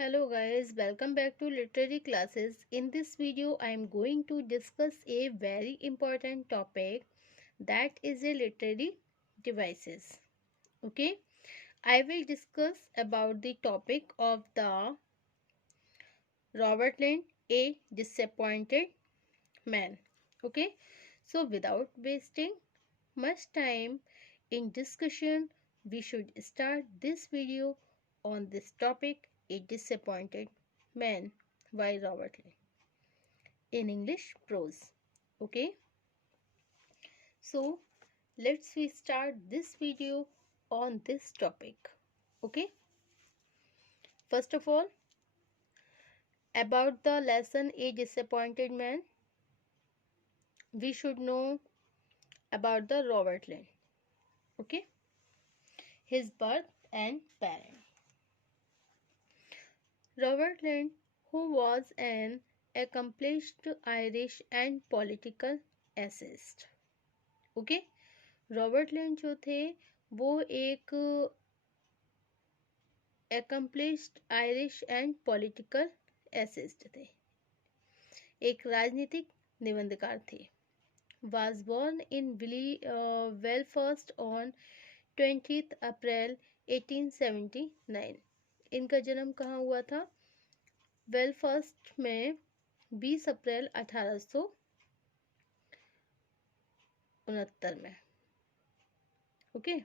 Hello guys, welcome back to literary classes. In this video I am going to discuss a very important topic, that is a literary devices. Okay, I will discuss about the topic of the Robert Lind, a disappointed man. Okay, so without wasting much time in discussion, we should start this video on this topic, a disappointed man by Robert Lind in English prose. Okay, so let's we start this video on this topic. Okay, first of all, about the lesson a disappointed man, we should know about the Robert Lind. Okay, his birth and parents. Robert Lind, who was an accomplished Irish and political essayist. Okay, Robert Lynd जो थे वो एक accomplished Irish and political essayist थे, एक राजनीतिक निबंधकार थे. was born in Belfast on 20th April 1879. इनका जन्म कहाँ हुआ था? बेलफास्ट में 20 अप्रैल 1869 में. Okay,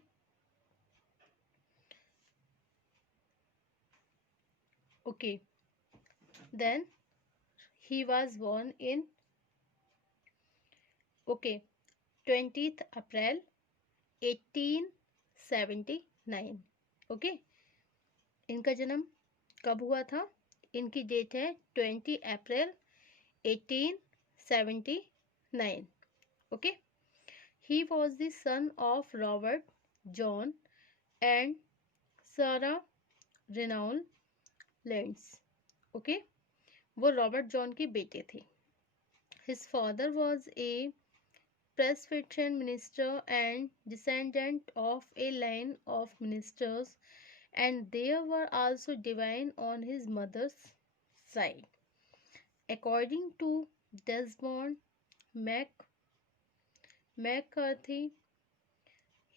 okay, then he was born in 20th April 1879. Okay, इनका जन्म कब हुआ था? इनकी डेट है 20 April 1879. Okay, he was the son of Robert John and Sarah Renown Lenz. Okay, वो रॉबर्ट जॉन के बेटे थे. His father was a Presbyterian minister and descendant of a line of ministers, and there were also divine on his mother's side. According to Desmond McCarthy,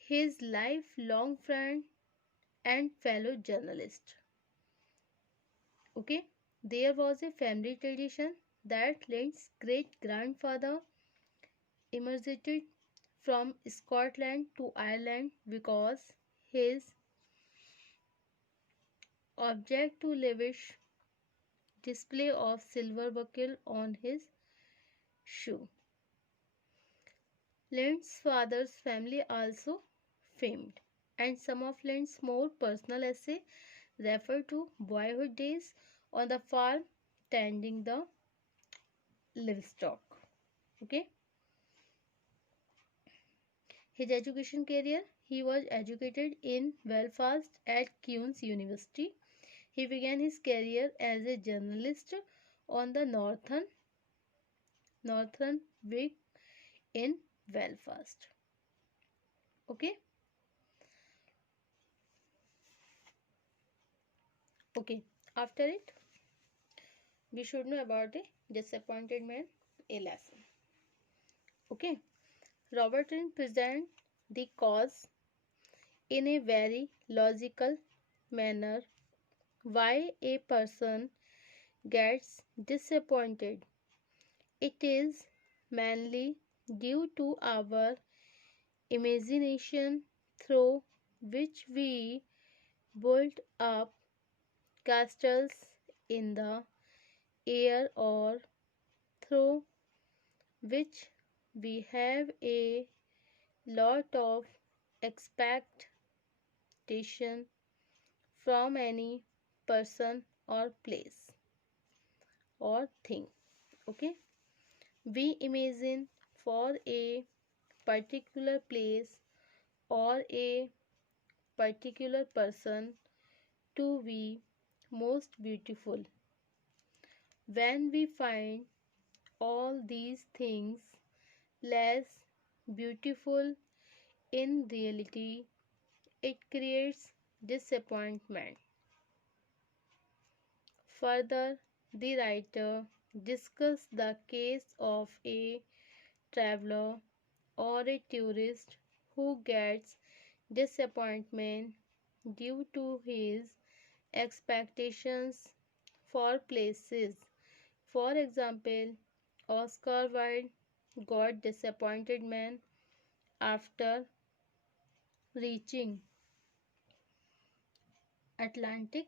his lifelong friend and fellow journalist. Okay, there was a family tradition that Lind's great-grandfather immigrated from Scotland to Ireland because his object to lavish display of silver buckle on his shoe. Lind's father's family also famed, and some of Lind's more personal essays refer to boyhood days on the farm tending the livestock. Okay. His education career, he was educated in Belfast at Queen's University. He began his career as a journalist on the Northern Wig in Belfast. Okay. Okay. After it, we should know about a disappointed man, a lesson. Okay. Robert Lind presents the cause in a very logical manner why a person gets disappointed. It is mainly due to our imagination through which we build up castles in the air, or through which we have a lot of expectation from any person or place or thing. Okay, we imagine for a particular place or a particular person to be most beautiful. When we find all these things less beautiful in reality, it creates disappointment. Further, the writer discusses the case of a traveler or a tourist who gets disappointment due to his expectations for places. For example, Oscar Wilde got disappointed man after reaching Atlantic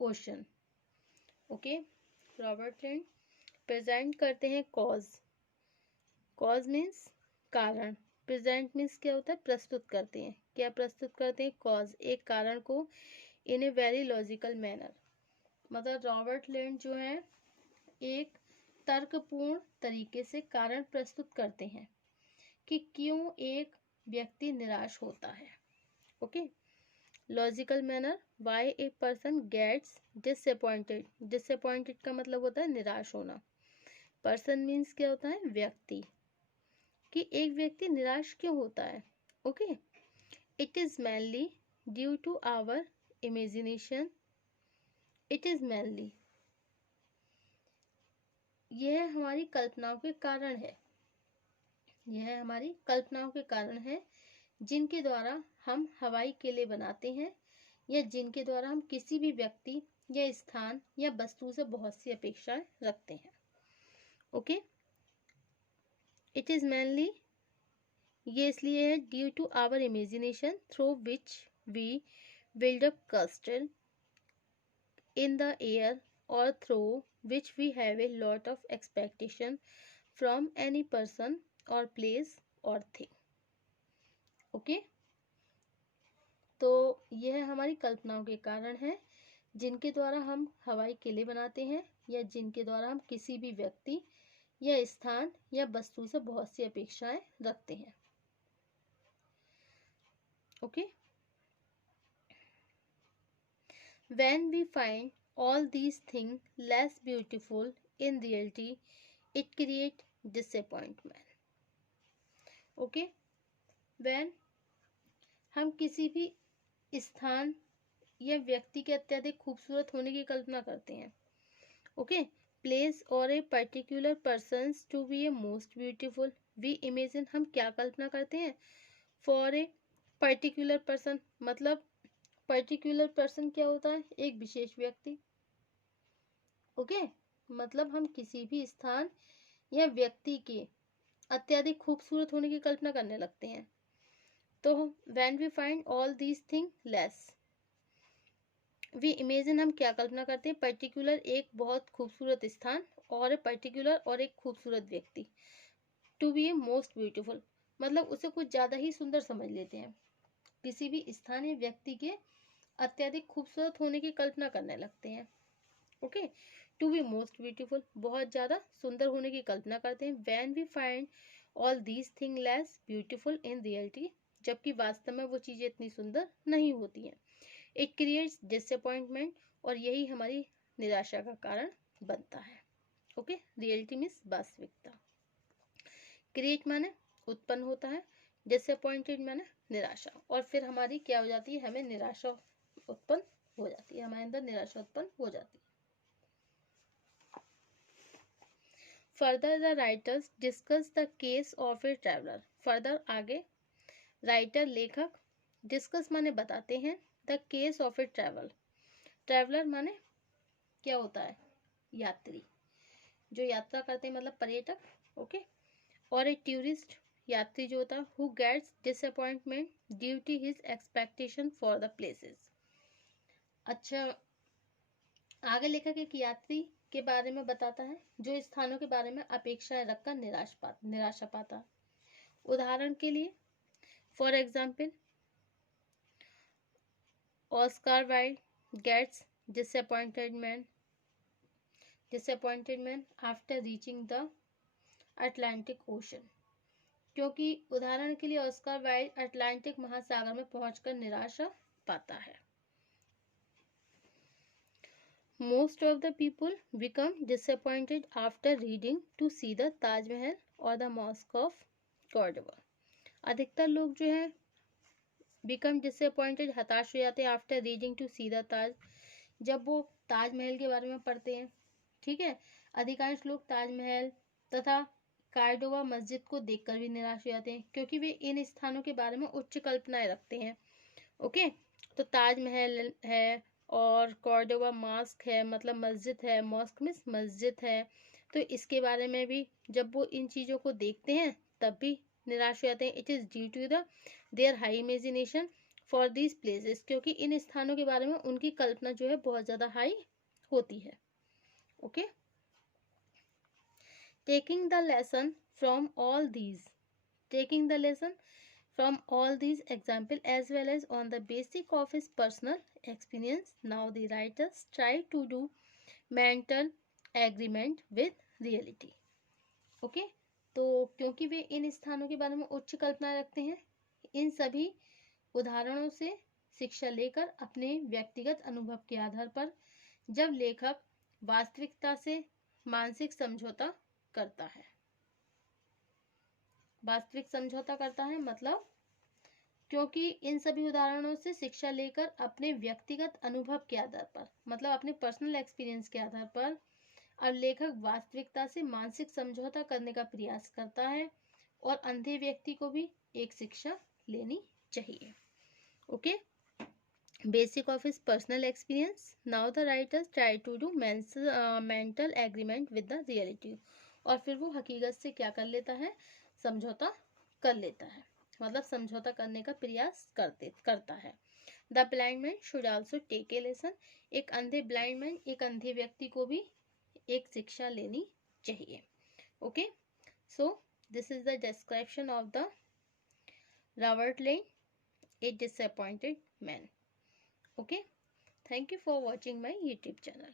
Ocean. Okay, Robert land present करते हैं cause. Cause means कारण, present means क्या होता है, प्रस्तुत करते हैं। क्या प्रस्तुत करते हैं, कॉज, एक कारण को इन ए वेरी लॉजिकल मैनर। मतलब रॉबर्ट लैंड जो है एक तर्कपूर्ण तरीके से कारण प्रस्तुत करते हैं कि क्यों एक व्यक्ति निराश होता है। Okay, logical manner, why a person gets disappointed. Disappointed का मतलब होता है निराश होना। पर्सन मीन्स क्या होता है, व्यक्ति, कि एक व्यक्ति निराश क्यों होता है। Okay, it is mainly due to our imagination. It is mainly, यह हमारी कल्पनाओं के कारण है। यह हमारी कल्पनाओं के कारण है जिनके द्वारा हम हवाई किले बनाते हैं या जिनके द्वारा हम किसी भी व्यक्ति या स्थान या वस्तु से बहुत सी अपेक्षाएं रखते हैं। ओके, इट इज मेनली, ये इसलिए है due to our imagination through which we build up castle in the air और through which we have a lot of expectation from any person or place or thing. Okay? तो यह हमारी कल्पनाओं के कारण है जिनके द्वारा हम हवाई किले बनाते हैं या जिनके द्वारा हम किसी भी व्यक्ति या स्थान या वस्तु से बहुत सी अपेक्षाएं रखते हैं। Okay, when we find all these things less beautiful in reality, it creates disappointment. Okay, when हम किसी भी स्थान या व्यक्ति के अत्यधिक खूबसूरत होने की कल्पना करते हैं। ओके, प्लेस और a particular persons to be a most beautiful, we imagine, हम क्या कल्पना करते हैं, फॉर ए पर्टिकुलर पर्सन। मतलब पर्टिकुलर पर्सन क्या होता है, एक विशेष व्यक्ति। ओके, मतलब हम किसी भी स्थान या व्यक्ति के अत्यधिक खूबसूरत होने की कल्पना करने लगते हैं। तो when we find all these thing less, we imagine, हम क्या कल्पना करते हैं, पर्टिकुलर एक बहुत खूबसूरत स्थान और पर्टिकुलर और एक खूबसूरत व्यक्ति, to be a most beautiful, मतलब उसे कुछ ज़्यादा ही सुंदर समझ लेते हैं। किसी भी स्थान या व्यक्ति के अत्यधिक खूबसूरत होने की कल्पना करने लगते हैं। Okay, to be most beautiful, बहुत ज़्यादा सुंदर होने की कल्पना करते हैं। When we find all these thing less beautiful in reality, जबकि वास्तव में वो चीज़ें इतनी सुंदर नहीं होती हैं। इट क्रिएट्स डिसअपॉइंटमेंट, और यही हमारी निराशा का कारण बनता है। ओके, रियलिटी मीन्स वास्तविकता। क्रिएट माने उत्पन्न होता है, डिसअपॉइंटेड माने निराशा, और फिर हमारी क्या हो जाती है, हमें निराशा उत्पन्न हो जाती है, हमारे अंदर निराशा उत्पन्न हो जाती है। Further the writers discuss the case of A traveller. Further आगे राइटर लेखक डिस्कस माने बताते हैं, the case of A traveller माने क्या होता है, यात्री, जो यात्रा करते हैं, मतलब पर्यटक। ओके, और ए टूरिस्ट, यात्री जो होता है, who gets disappointment due to his expectation for the places. अच्छा, आगे लेखक एक यात्री के बारे में बताता है जो स्थानों के बारे में अपेक्षाएं रखकर निराशा पाता। उदाहरण के लिए, for example, Oscar Wilde gets disappointed man after reaching the Atlantic Ocean, क्योंकि उदाहरण के लिए ऑस्कार वाइल्ड अटलांटिक महासागर में पहुंचकर निराशा पाता है। Most of the people become disappointed after reading to see the Taj Mahal or the Mosque of Cordoba. अधिकतर लोग जो है become disappointed, हताश हो जाते हैं, after reading to see the Taj, जब वो ताजमहल के बारे में पढ़ते हैं, ठीक है, अधिकांश लोग ताजमहल तथा कार्डोबा मस्जिद को देखकर भी निराश हो जाते हैं, क्योंकि वे इन स्थानों के बारे में उच्च कल्पनाएं रखते हैं। ओके, तो ताजमहल है और कॉर्डोबा मॉस्क है, मतलब मस्जिद है, मॉस्क मीन्स मस्जिद है, तो इसके बारे में भी जब वो इन चीज़ों को देखते हैं तब भी निराश हो जाते हैं। It is due to the their high imagination for these places, क्योंकि इन स्थानों के बारे में उनकी कल्पना जो है बहुत ज़्यादा हाई होती है। Okay, taking the lesson from all these, taking the lesson from all these examples as well as on the basis of his personal experience, now the writers try to do mental agreement with reality. Okay, तो क्योंकि वे इन स्थानों के बारे में उच्च कल्पना रखते हैं, इन सभी उदाहरणों से शिक्षा लेकर अपने व्यक्तिगत अनुभव के आधार पर जब लेखक वास्तविकता से मानसिक समझौता करता है, वास्तविक समझौता करता है मतलब क्योंकि इन सभी उदाहरणों से शिक्षा लेकर अपने व्यक्तिगत अनुभव के आधार पर, मतलब अपने पर्सनल एक्सपीरियंस के आधार पर, अब लेखक वास्तविकता से मानसिक समझौता करने का प्रयास करता है और अंधे व्यक्ति को भी एक शिक्षा लेनी चाहिए। Okay, basic of his personal experience, now the writers try to do mental agreement with the reality, और फिर वो हकीकत से क्या कर लेता है, समझौता कर लेता है, मतलब समझौता करने का प्रयास करता है। The blind man should also take a lesson, एक अंधे ब्लाइंड मैन, एक अंधे व्यक्ति को भी एक शिक्षा लेनी चाहिए। Okay, so this is the description of the Robert lane, A disappointed man. Okay, thank you for watching my YouTube channel.